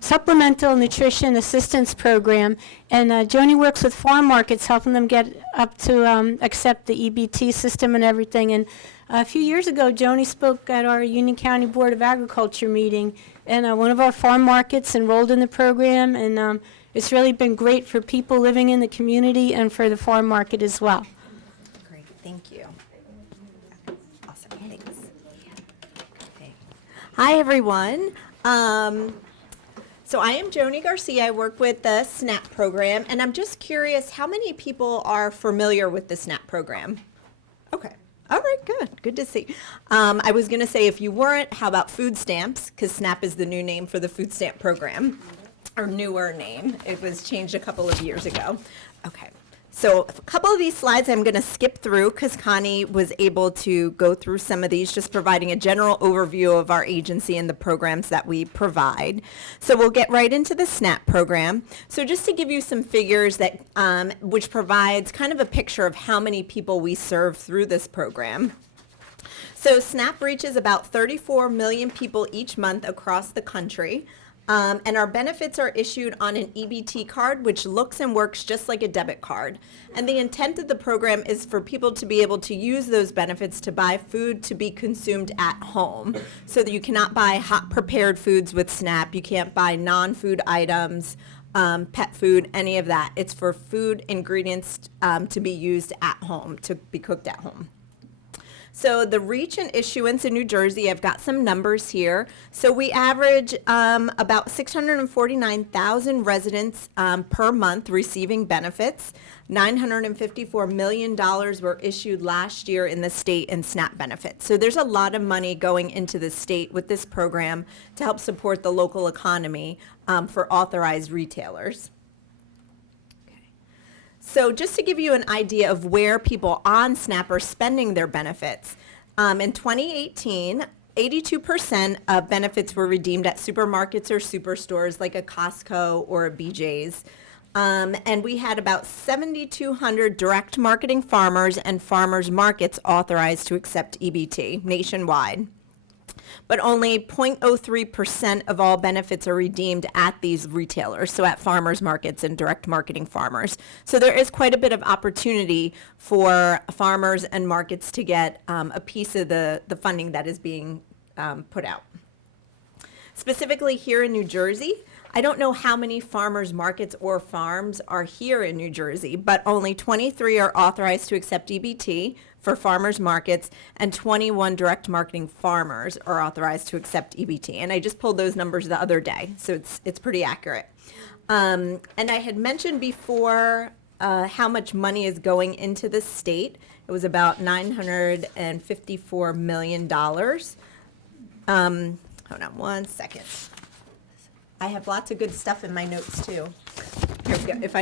supplemental nutrition assistance program, and Joni works with farm markets, helping them get up to accept the EBT system and everything. And a few years ago, Joni spoke at our Union County Board of Agriculture meeting, and one of our farm markets enrolled in the program, and it's really been great for people living in the community and for the farm market as well. Great, thank you. Awesome, thanks. Okay. Hi, everyone. So I am Joni Garcia. I work with the SNAP program, and I'm just curious, how many people are familiar with the SNAP program? Okay. All right, good. Good to see. I was going to say, if you weren't, how about food stamps? Because SNAP is the new name for the food stamp program, or newer name. It was changed a couple of years ago. Okay. So a couple of these slides I'm going to skip through because Connie was able to go through some of these, just providing a general overview of our agency and the programs that we provide. So we'll get right into the SNAP program. So just to give you some figures that which provides kind of a picture of how many people we serve through this program. So SNAP reaches about 34 million people each month across the country. And our benefits are issued on an EBT card, which looks and works just like a debit card. And the intent of the program is for people to be able to use those benefits to buy food to be consumed at home. So that you cannot buy hot prepared foods with SNAP. You can't buy non-food items, pet food, any of that. It's for food ingredients to be used at home, to be cooked at home. So the reach and issuance in New Jersey, I've got some numbers here. So we average about 649,000 residents per month receiving benefits. $954 million were issued last year in the state in SNAP benefits. So there's a lot of money going into the state with this program to help support the local economy for authorized retailers. So just to give you an idea of where people on SNAP are spending their benefits, in 2018, 82% of benefits were redeemed at supermarkets or superstores like a Costco or a BJ's. And we had about 7,200 direct marketing farmers and farmers markets authorized to accept EBT nationwide. But only 0.03% of all benefits are redeemed at these retailers, so at farmers markets and direct marketing farmers. So there is quite a bit of opportunity for farmers and markets to get a piece of the funding that is being put out. Specifically here in New Jersey, I don't know how many farmers markets or farms are here in New Jersey, but only 23 are authorized to accept EBT for farmers markets, and 21 direct marketing farmers are authorized to accept EBT. And I just pulled those numbers the other day, so it's pretty accurate. And I had mentioned before how much money is going into the state. It was about $954 million. Hold on one second. I have lots of good stuff in my notes too. Here we go, if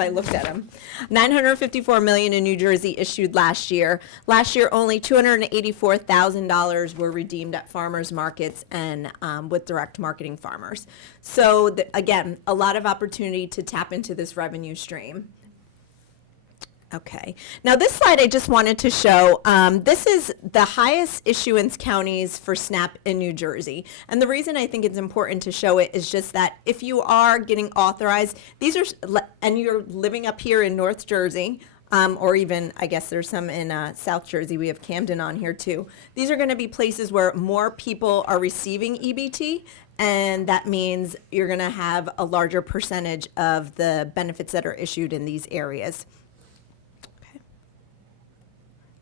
I looked at them. $954 million in New Jersey issued last year. Last year, only $284,000 were redeemed at farmers markets and with direct marketing farmers. So again, a lot of opportunity to tap into this revenue stream. Okay. Now this slide I just wanted to show, this is the highest issuance counties for SNAP in New Jersey. And the reason I think it's important to show it is just that if you are getting authorized, these are, and you're living up here in North Jersey, or even, I guess there's some in South Jersey, we have Camden on here too. These are gonna be places where more people are receiving EBT, and that means you're gonna have a larger percentage of the benefits that are issued in these areas.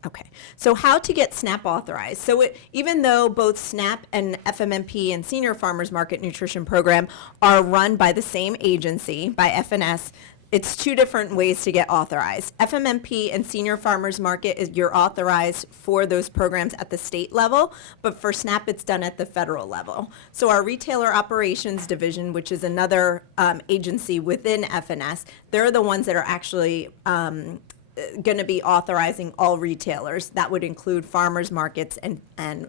Okay, so how to get SNAP authorized. So even though both SNAP and FMNP and Senior Farmers Market Nutrition Program are run by the same agency, by FNS, it's two different ways to get authorized. FMNP and Senior Farmers Market, you're authorized for those programs at the state level, but for SNAP it's done at the federal level. So our Retailer Operations Division, which is another agency within FNS, they're the ones that are actually going to be authorizing all retailers. That would include farmers markets and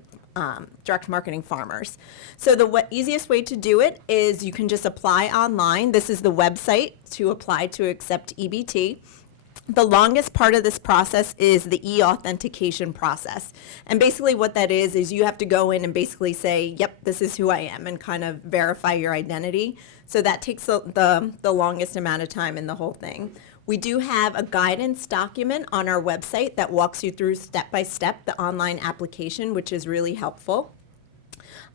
direct marketing farmers. So the easiest way to do it is you can just apply online. This is the website to apply to accept EBT. The longest part of this process is the E-Authentication Process. And basically what that is you have to go in and basically say, yep, this is who I am, and kind of verify your identity. So that takes the longest amount of time in the whole thing. We do have a guidance document on our website that walks you through step by step the online application, which is really helpful.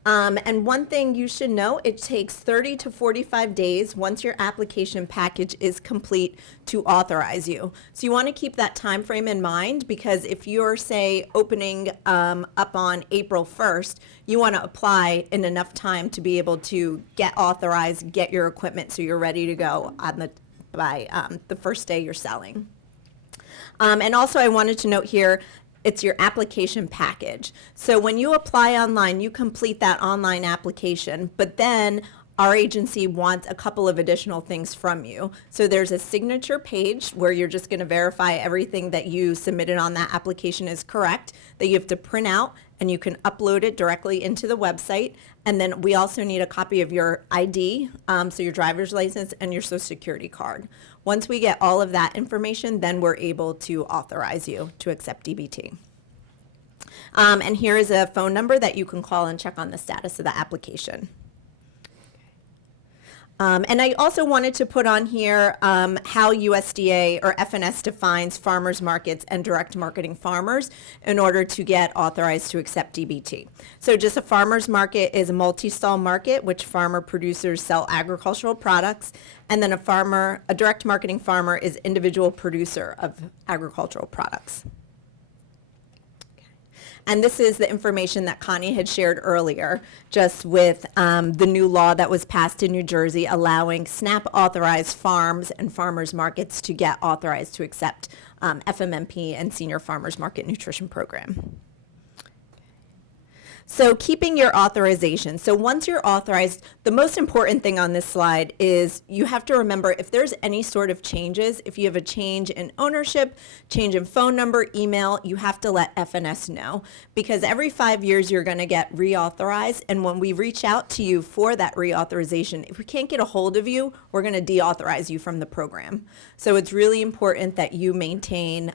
And one thing you should know, it takes 30 to 45 days once your application package is complete to authorize you. So you want to keep that time frame in mind, because if you're, say, opening up on April 1st, you want to apply in enough time to be able to get authorized, get your equipment so you're ready to go on by the first day you're selling. And also I wanted to note here, it's your application package. So when you apply online, you complete that online application, but then our agency wants a couple of additional things from you. So there's a signature page where you're just going to verify everything that you submitted on that application is correct, that you have to print out, and you can upload it directly into the website. And then we also need a copy of your ID, so your driver's license and your social security card. Once we get all of that information, then we're able to authorize you to accept DBT. And here is a phone number that you can call and check on the status of the application. And I also wanted to put on here how USDA or FNS defines farmers markets and direct marketing farmers in order to get authorized to accept DBT. So just a farmers market is a multi-stall market which farmer producers sell agricultural products, and then a direct marketing farmer is individual producer of agricultural products. And this is the information that Connie had shared earlier, just with the new law that was passed in New Jersey allowing SNAP authorized farms and farmers markets to get authorized to accept FMMP and Senior Farmers Market Nutrition Program. So keeping your authorization. So once you're authorized, the most important thing on this slide is you have to remember if there's any sort of changes, if you have a change in ownership, change in phone number, email, you have to let FNS know, because every 5 years you're going to get reauthorized. And when we reach out to you for that reauthorization, if we can't get a hold of you, we're going to deauthorize you from the program. So it's really important that you maintain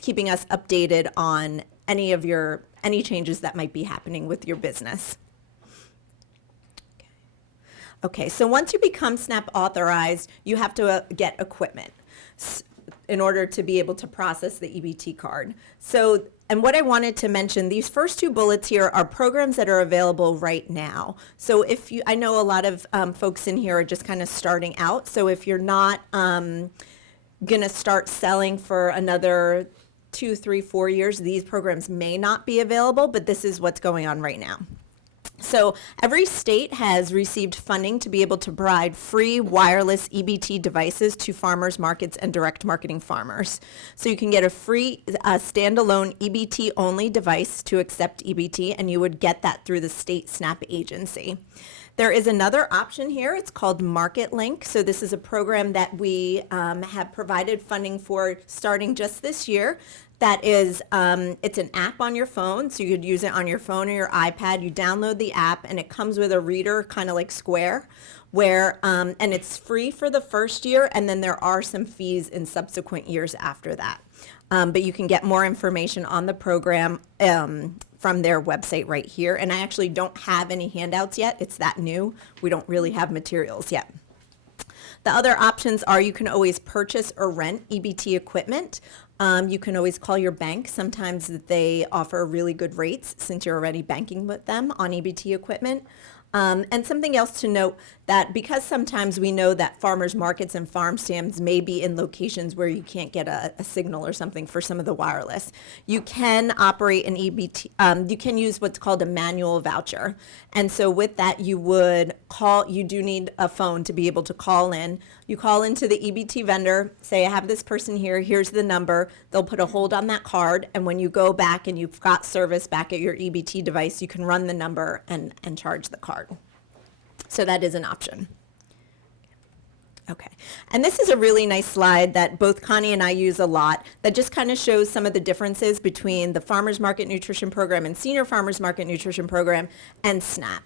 keeping us updated on any changes that might be happening with your business. Okay, so once you become SNAP authorized, you have to get equipment in order to be able to process the EBT card. So, and what I wanted to mention, these first two bullets here are programs that are available right now. So I know a lot of folks in here are just kind of starting out. So if you're not gonna start selling for another 2, 3, 4 years, these programs may not be available, but this is what's going on right now. So every state has received funding to be able to provide free wireless EBT devices to farmers markets and direct marketing farmers. So you can get a free standalone EBT only device to accept EBT, and you would get that through the state SNAP agency. There is another option here. It's called Market Link. So this is a program that we have provided funding for starting just this year. That is, it's an app on your phone, so you could use it on your phone or your iPad. You download the app, and it comes with a reader, kind of like Square, where, and it's free for the first year, and then there are some fees in subsequent years after that. But you can get more information on the program from their website right here. And I actually don't have any handouts yet. It's that new. We don't really have materials yet. The other options are you can always purchase or rent EBT equipment. You can always call your bank. Sometimes they offer really good rates since you're already banking with them on EBT equipment. And something else to note, that because sometimes we know that farmers markets and farm stands may be in locations where you can't get a signal or something for some of the wireless, you can operate an EBT, you can use what's called a manual voucher. And so with that, you do need a phone to be able to call in. You call into the EBT vendor, say, I have this person here, here's the number. They'll put a hold on that card, and when you go back and you've got service back at your EBT device, you can run the number and charge the card. So that is an option. Okay, and this is a really nice slide that both Connie and I use a lot that just kind of shows some of the differences between the Farmers Market Nutrition Program and Senior Farmers Market Nutrition Program and SNAP.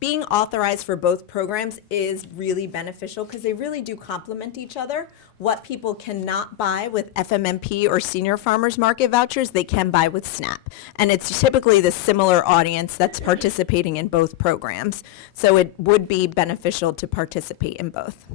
Being authorized for both programs is really beneficial because they really do complement each other. What people cannot buy with FMMP or senior farmers market vouchers, they can buy with SNAP. And it's typically the similar audience that's participating in both programs. So it would be beneficial to participate in both.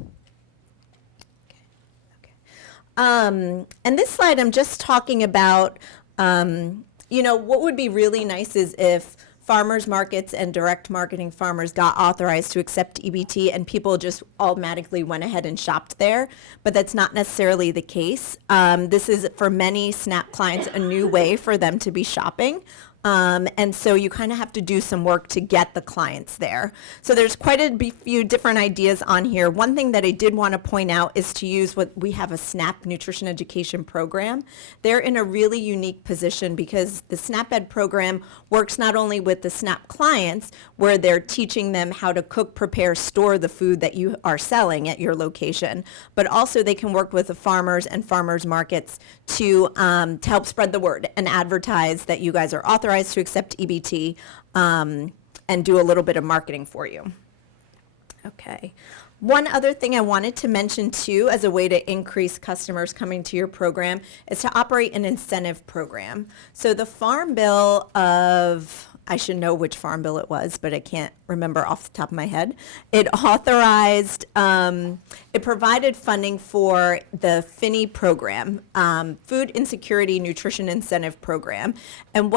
And this slide, I'm just talking about, what would be really nice is if farmers markets and direct marketing farmers got authorized to accept EBT and people just automatically went ahead and shopped there, but that's not necessarily the case. This is, for many SNAP clients, a new way for them to be shopping. And so you kind of have to do some work to get the clients there. So there's quite a few different ideas on here. One thing that I did want to point out is to use what we have, a SNAP nutrition education program. They're in a really unique position because the SNAP Ed program works not only with the SNAP clients, where they're teaching them how to cook, prepare, store the food that you are selling at your location, but also they can work with the farmers and farmers markets to help spread the word and advertise that you guys are authorized to accept EBT, and do a little bit of marketing for you. Okay. One other thing I wanted to mention too, as a way to increase customers coming to your program, is to operate an incentive program. So the Farm Bill of, I should know which Farm Bill it was, but I can't remember off the top of my head. It authorized, it provided funding for the FINI program, Food Insecurity Nutrition Incentive Program. And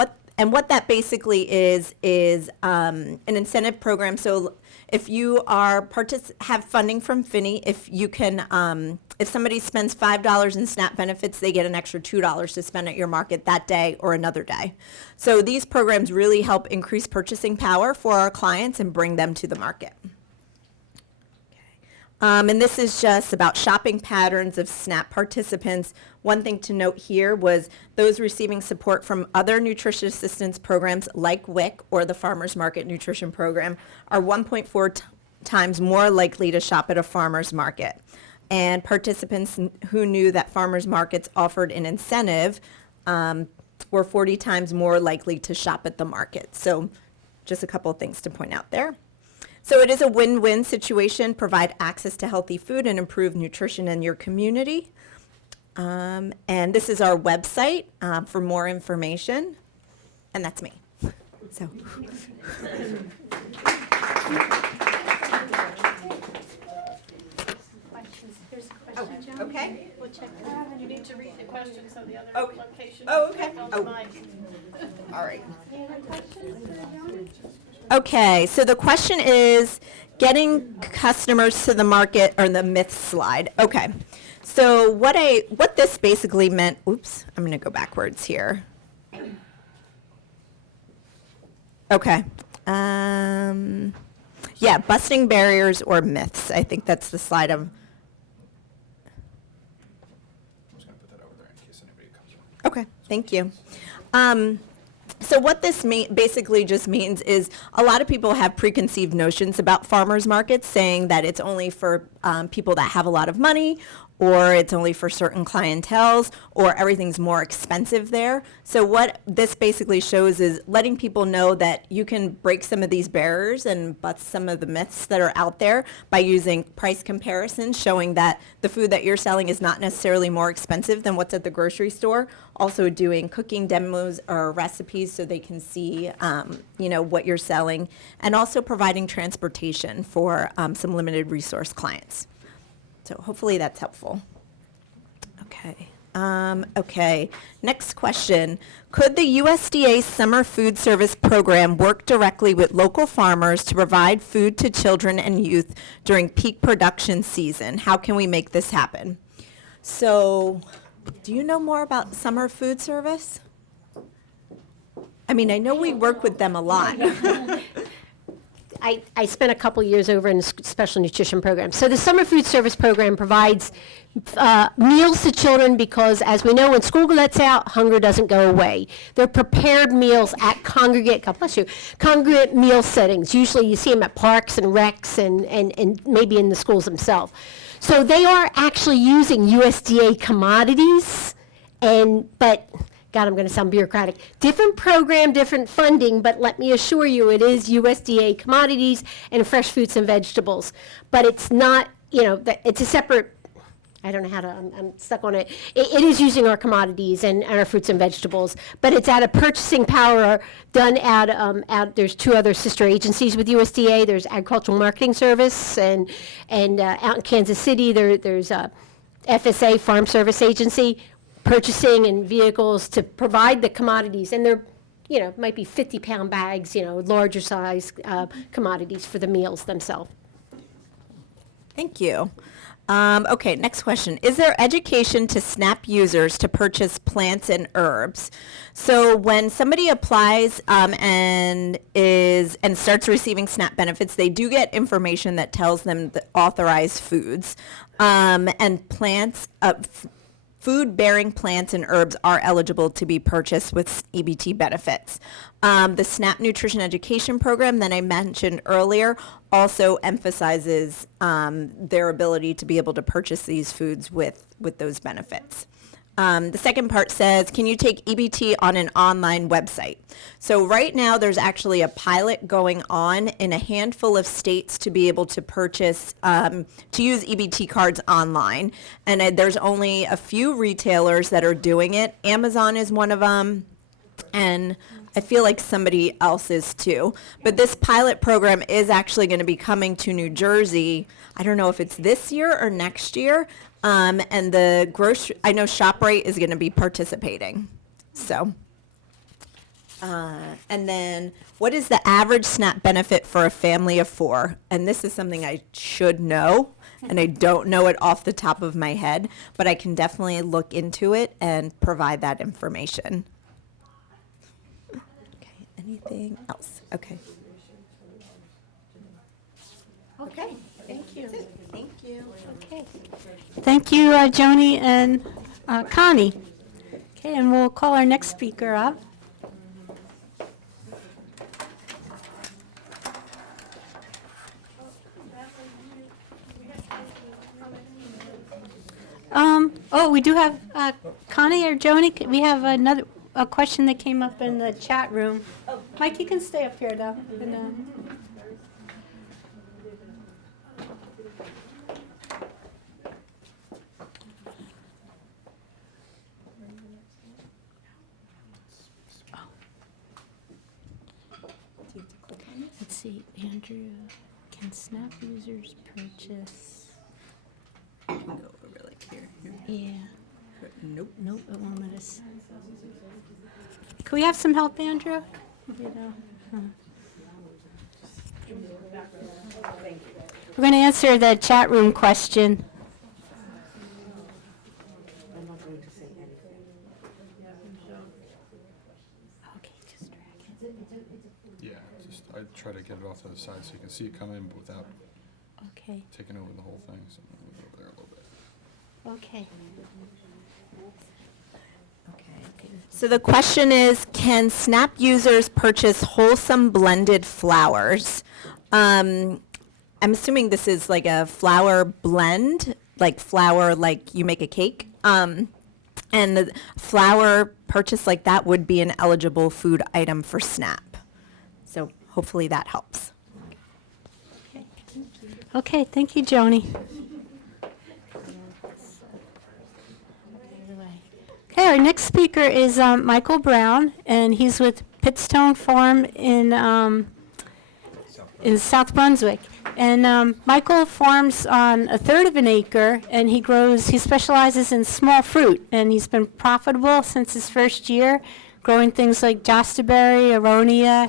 what that basically is an incentive program. So if you are have funding from FINI, if you can, if somebody spends $5 in SNAP benefits, they get an extra $2 to spend at your market that day or another day. So these programs really help increase purchasing power for our clients and bring them to the market. And this is just about shopping patterns of SNAP participants. One thing to note here was those receiving support from other nutrition assistance programs like WIC or the Farmers Market Nutrition Program are 1.4 times more likely to shop at a farmer's market. And participants who knew that farmers markets offered an incentive were 40 times more likely to shop at the market. So just a couple of things to point out there. So it is a win-win situation, provide access to healthy food and improve nutrition in your community. And this is our website for more information. And that's me. So. Okay. We'll check you need to read the questions on the other Okay. location. Oh, okay. Oh. All right. Okay, so the question is getting customers to the market, or the myth slide. Okay, so what this basically meant, oops, I'm going to go backwards here. Okay, yeah, busting barriers or myths. I think that's the slide I'm. I'm just going to put that over there in case anybody comes in. Okay, thank you. So what this basically just means is a lot of people have preconceived notions about farmers markets, saying that it's only for people that have a lot of money, or it's only for certain clienteles, or everything's more expensive there. So what this basically shows is letting people know that you can break some of these barriers and bust some of the myths that are out there by using price comparisons, showing that the food that you're selling is not necessarily more expensive than what's at the grocery store. Also doing cooking demos or recipes so they can see, what you're selling, and also providing transportation for some limited resource clients. So hopefully that's helpful. Okay. Okay. Next question. Could the USDA Summer Food Service Program work directly with local farmers to provide food to children and youth during peak production season? How can we make this happen? So, do you know more about Summer Food Service? I mean, I know we work with them a lot. I spent a couple years over in the special nutrition program. So the Summer Food Service Program provides meals to children because, as we know, when school lets out, hunger doesn't go away. They're prepared meals at congregate, God bless you, congregate meal settings. Usually you see them at parks and recs and maybe in the schools themselves. So they are actually using USDA commodities, but God, I'm going to sound bureaucratic. Different program, different funding, but let me assure you, it is USDA commodities and fresh fruits and vegetables. But it's not, it's a separate, I don't know how to, I'm stuck on it. It is using our commodities and our fruits and vegetables, but it's at a purchasing power done there's 2 other sister agencies with USDA. There's Agricultural Marketing Service, and out in Kansas City, there's FSA, Farm Service Agency, purchasing and vehicles to provide the commodities, and they're, might be 50-pound bags, larger size commodities for the meals themselves. Thank you. Okay, next question. Is there education to SNAP users to purchase plants and herbs? So when somebody applies and starts receiving SNAP benefits, they do get information that tells them the authorized foods and plants. Food-bearing plants and herbs are eligible to be purchased with EBT benefits. The SNAP Nutrition Education Program that I mentioned earlier also emphasizes their ability to be able to purchase these foods with those benefits. The second part says, can you take EBT on an online website? So right now, there's actually a pilot going on in a handful of states to be able to purchase, to use EBT cards online. And there's only a few retailers that are doing it. Amazon is one of them, and I feel like somebody else is too. But this pilot program is actually going to be coming to New Jersey. I don't know if it's this year or next year. And I know ShopRite is going to be participating. So, and then what is the average SNAP benefit for a family of 4? And this is something I should know, and I don't know it off the top of my head, but I can definitely look into it and provide that information. Okay, anything else? Okay. Okay, thank you. Thank you. Okay. Thank you, Joni and Connie. Okay, and we'll call our next speaker up. We do have Connie or Joni. We have a question that came up in the chat room. Mike, you can stay up here though. Let's see, Andrew, can SNAP users purchase? I can go over like here. Yeah. Nope. Nope, it won't let us. Can we have some help, Andrew? We're going to answer the chat room question. Okay, just drag it. Yeah, I try to get it off to the side so you can see it come in but without Okay, taking over the whole thing. So I'm gonna move over there a little bit. okay. So the question is, can SNAP users purchase wholesome blended flours? I'm assuming this is like a flour blend, like flour like you make a cake. And the flour purchase like that would be an eligible food item for SNAP. So hopefully that helps. Okay, thank you, Joni. Okay, our next speaker is Michael Brown, and he's with Pitstone Farm in South Brunswick. And Michael farms on 1/3 of an acre, and he specializes in small fruit, and he's been profitable since his first year, growing things like jostaberry, aronia,